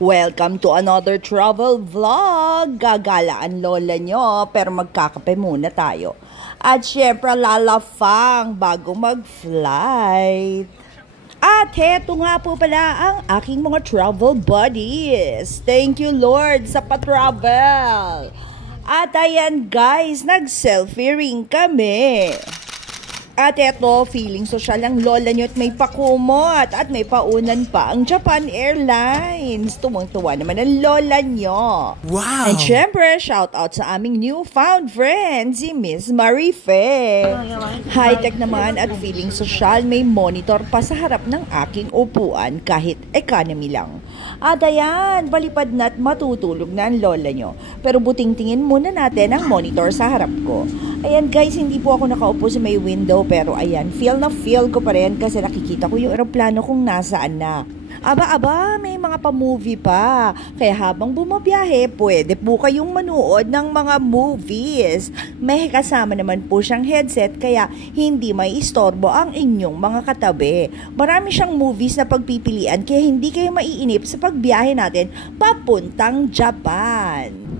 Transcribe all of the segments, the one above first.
Welcome to another travel vlog. Gagala ang lola nyo, pero magkakape muna tayo. At syempre lalafang bago mag-flight. At heto nga po pala ang aking mga travel buddies. Thank you Lord sa pa-travel. At ayan guys, nag-selfie ring kami. At eto, feeling social ang lola nyo at may pakumot at may paunan pa ang Japan Airlines. Tuwang-tuwa naman ang lola nyo. Wow! And syempre, shout out sa aming newfound friend, si Miss Marife. High-tech naman at feeling social, may monitor pa sa harap ng aking upuan kahit economy lang. At ayan, balipad na at matutulog na ang lola nyo. Pero buting tingin muna natin ang monitor sa harap ko. Ayan guys, hindi po ako nakaupo sa may window pero ayan, feel na feel ko pa rin kasi nakikita ko yung eroplano kung nasaan na. Aba, may mga pa-movie pa. Kaya habang bumabiyahe, pwede po kayong manood ng mga movies. May kasama naman po siyang headset kaya hindi may istorbo ang inyong mga katabi. Marami siyang movies na pagpipilian kaya hindi kayo maiinip sa pagbiyahe natin papuntang Japan.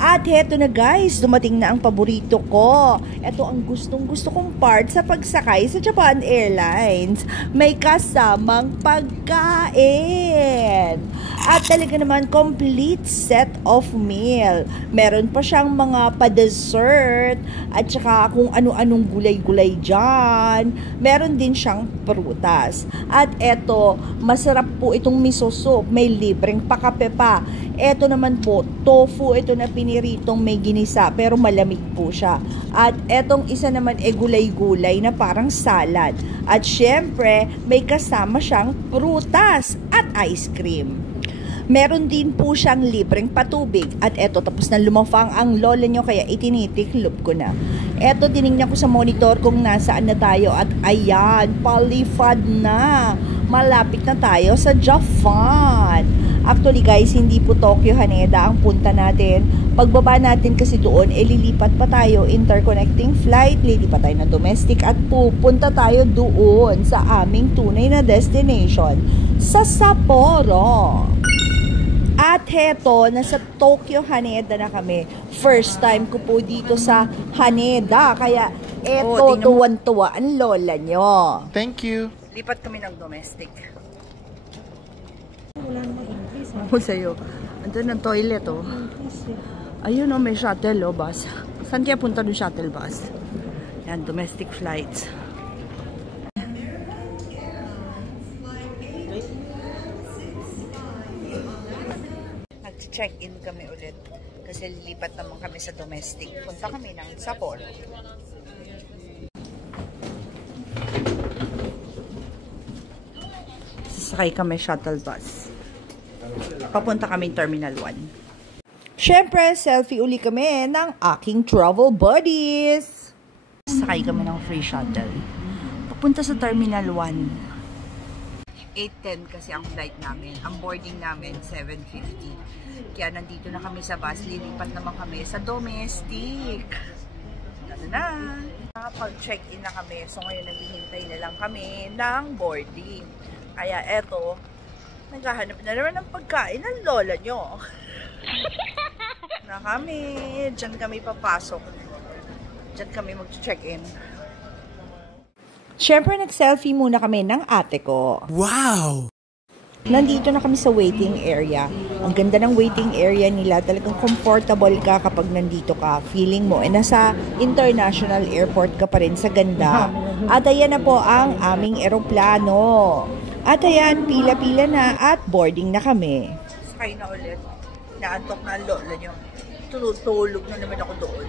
At heto na guys, dumating na ang paborito ko. Ito ang gustong-gusto kong part sa pagsakay sa Japan Airlines. May kasamang pagkain. At talaga naman complete set of meal. Meron pa siyang mga pa-dessert at saka kung ano-anong gulay-gulay dyan. Meron din siyang prutas. At eto, masarap po itong miso soup. May libreng pakape pa. Eto naman po, tofu ito na piniritong may ginisa pero malamig po siya. At etong isa naman gulay-gulay na parang salad. At syempre, may kasama siyang prutas at ice cream. Meron din po siyang libreng patubig. At eto, tapos na lumafang ang lola nyo kaya itinitiklop ko na. Eto, tinignan ko sa monitor kung nasaan na tayo. At ayan, palifad na. Malapit na tayo sa Japan. Actually guys, hindi po Tokyo, Haneda ang punta natin. Pagbaba natin kasi doon, lilipat pa tayo interconnecting flight, lilipat tayo ng domestic at pupunta tayo doon sa aming tunay na destination, sa Sapporo. At heto, nasa Tokyo, Haneda na kami. First time ko po dito sa Haneda, kaya eto, tuwan-tuwa ang lola nyo. Thank you. Lipat kami ng domestic. Ako sa'yo. Andun ang toilet, oh. Ayun, oh, may shuttle, oh, bus. Saan kaya punta ng shuttle bus? Yan, domestic flights. Nag-check-in kami ulit. Kasi lilipat naman kami sa domestic. Punta kami ng Sapporo. Sasakay kami shuttle bus. Papunta kami Terminal 1. Syempre, selfie uli kami ng aking travel buddies. Sakay kami ng free shuttle. Papunta sa Terminal 1. 8:10 kasi ang flight namin. Ang boarding namin, 7:50. Kaya nandito na kami sa bus. Lilipat naman kami sa domestic. Ano na? Nakapag-check-in na kami. So ngayon naghihintay na lang kami ng boarding. Kaya eto, naghahanap na naman ng pagkain ng lola nyo. Na kami. Diyan kami papasok. Diyan kami mag-check-in. Siyempre, nag-selfie muna kami ng ate ko. Wow! Nandito na kami sa waiting area. Ang ganda ng waiting area nila. Talagang comfortable ka kapag nandito ka. Feeling mo, nasa international airport ka pa rin sa ganda. At ayan na po ang aming eroplano. At ayan, pila-pila na at boarding na kami. Sakay na ulit. Naantok na ang lola nyo. Tulog na naman ako doon.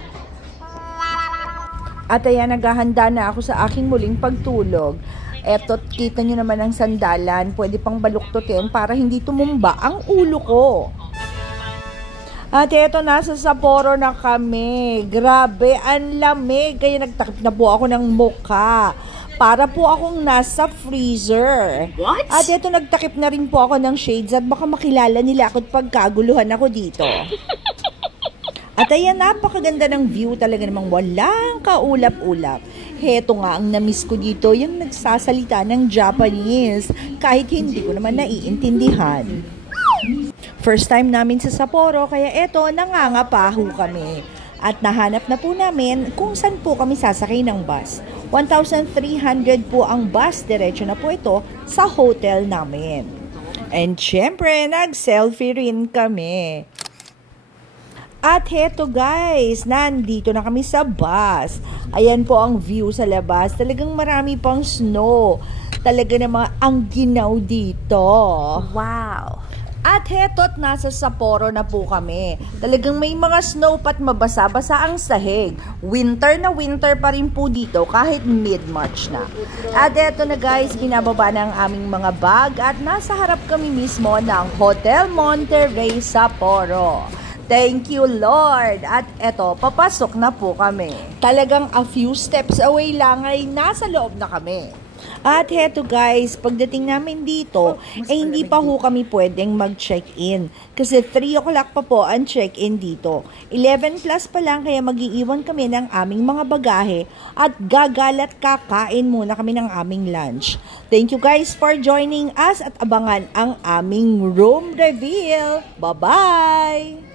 At ayan, naghahanda na ako sa aking muling pagtulog. Eto, kita nyo naman ang sandalan. Pwede pang baluktutin para hindi tumumba ang ulo ko. At eto, nasa Sapporo na kami. Grabe, ang lamig. Kaya nagtakip na po ako ng mukha. Para po akong nasa freezer. What? At eto, nagtakip na rin po ako ng shades at baka makilala nila ako at pagkaguluhan ako dito. At ayan, napakaganda ng view, talaga namang walang kaulap-ulap. Heto nga ang namiss ko dito, yung nagsasalita ng Japanese, kahit hindi ko naman naiintindihan. First time namin sa Sapporo, kaya eto, nangangapaho kami. At nahanap na po namin kung saan po kami sasakay ng bus. 1,300 po ang bus, diretso na po ito sa hotel namin. And syempre, nag-selfie rin kami. At heto guys, nandito na kami sa bus. Ayan po ang view sa labas. Talagang marami pang snow. Talaga namang ang ginaw dito. Wow! At heto't nasa Sapporo na po kami. Talagang may mga snow pat mabasa-basa ang sahig. Winter na winter pa rin po dito kahit mid-March na. At eto na guys, binababa na ang aming mga bag at nasa harap kami mismo ng Hotel Monterey Sapporo. Thank you, Lord! At eto, papasok na po kami. Talagang a few steps away lang ay nasa loob na kami. At heto guys, pagdating namin dito, hindi pa ho kami pwedeng mag-check-in. Kasi 3 o'clock pa po ang check-in dito. 11 plus pa lang kaya mag-iiwan kami ng aming mga bagahe at gagalat kakain muna kami ng aming lunch. Thank you guys for joining us at abangan ang aming room reveal. Bye-bye!